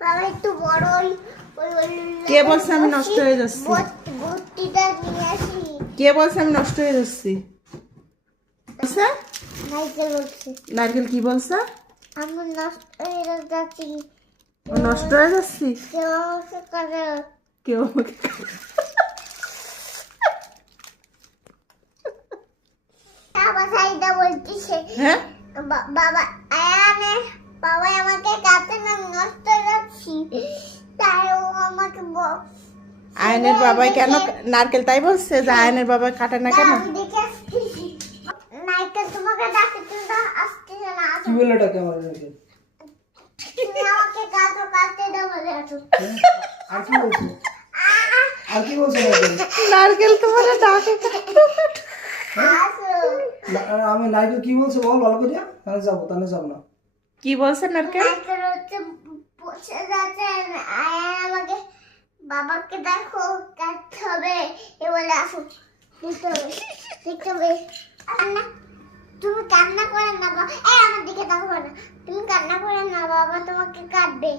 বাবা একটু বড় কে বলছে আমি নষ্ট হয়ে যাচ্ছি? ভর্তিটা নিয়ে আসি। কে বলছে আমি নষ্ট হয়ে যাচ্ছি? বলছে? নারকেল বলছে। নারকেল কি বলছে? আমি নষ্ট হয়ে যাচ্ছি। ও নষ্ট হয়ে যাচ্ছি? কেউ আমাকে করে। কেউ আমাকে বাবা সাইডা বলতেছে। হ্যাঁ বাবা আয়ানের বাবা আমাকে কাছে না নষ্ট হয়ে যাচ্ছি, তাই ও আমাকে আয়নের বাবাই কেন নারকেল তাই বলছে যে আয়নের বাবা কাটে না কেন? আমি দেখে আসতেছি নারকেল তোমাকে ডাকে, তুমি তো আসতেছে না। কি বলে ডাকে আমার নারকেল? তুমি আমাকে কাটতে দাও বলে আসো। আর কি বলছো? আর কি বলছো নারকেল? নারকেল তোমার ডাকে আসো। আমি নারকেল কি বলছো বল ভালো করে, তাহলে যাবো না। কি বলছে নারকেল? নারকেল হচ্ছে বসে যাচ্ছে, আয়ান আমাকে বাবাকে দেখো কাটতে হবে এ বলে আসো। দেখতে হবে কান্না, তুমি কান্না করে না বাবা, এই আমার দিকে দেখো না, তুমি কান্না করে না বাবা তোমাকে কাটবে।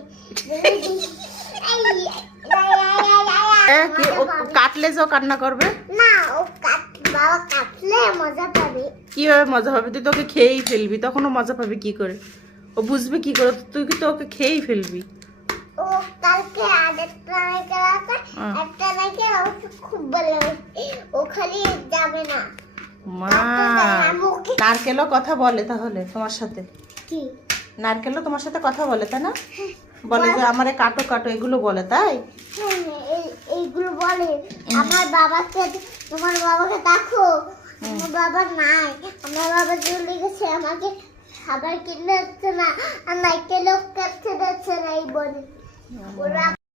কি ও কাটলে যে ও কান্না করবে? না ও বাবা কাটলে মজা পাবে। কিভাবে মজা হবে? তুই তোকে খেয়েই ফেলবি, তখন ও মজা পাবে কি করে? ও বুঝবে কি করে? তুই কি তো ওকে খেয়েই ফেলবি। ও কালকে আরেকটা নারকেল আছে, একটা নারকেল আমাকে খুব ভালো লাগে, ও খালি যাবে না। মা নারকেলও কথা বলে তাহলে তোমার সাথে? কি নারকেলও তোমার সাথে কথা বলে তাই না? বলে যে আমারে কাটো কাটো এগুলো বলে তাই? এইগুলো বলে। আমার বাবাকে, তোমার বাবাকে দেখো, আমার বাবা নাই, আমার বাবা চলে গেছে, আমাকে খাবার কিনে দিচ্ছে না, আর নারকেলও কাটতে দিচ্ছে না এই বলে। ওরা